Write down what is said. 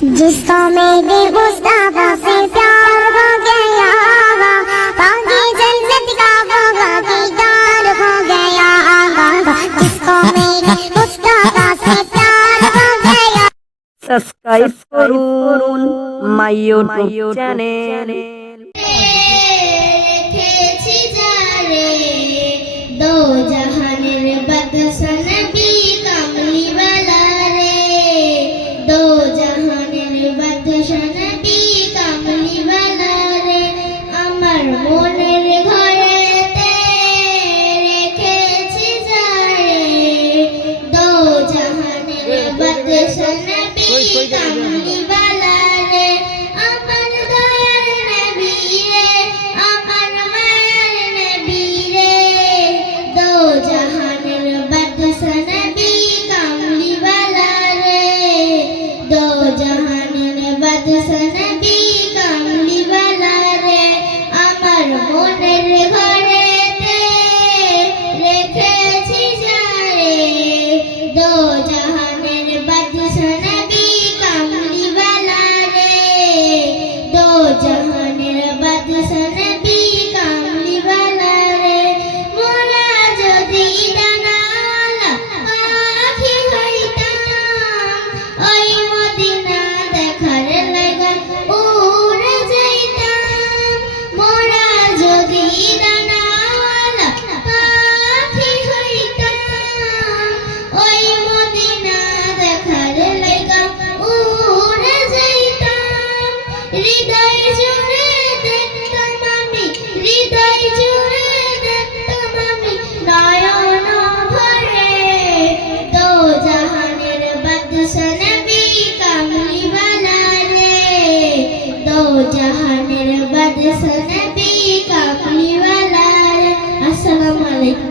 जिसको मेरे मुस्ताफा से प्यार हो गया पागे जन्नत का दीदार हो गया जिसको मेरे मुस्ताफा से प्यार हो गया। सब्सक्राइब करो माय यूट्यूब चैनल दो जहानेर సదసన হৃদয় জুড়ে দেখতাম আমি, হৃদয় জুড়ে দেখতাম আমি, নয়ন ভরে দো জাহানের বাদশা নবী কামলিওয়ালা রে। রে। আসসালামু আলাইকুম।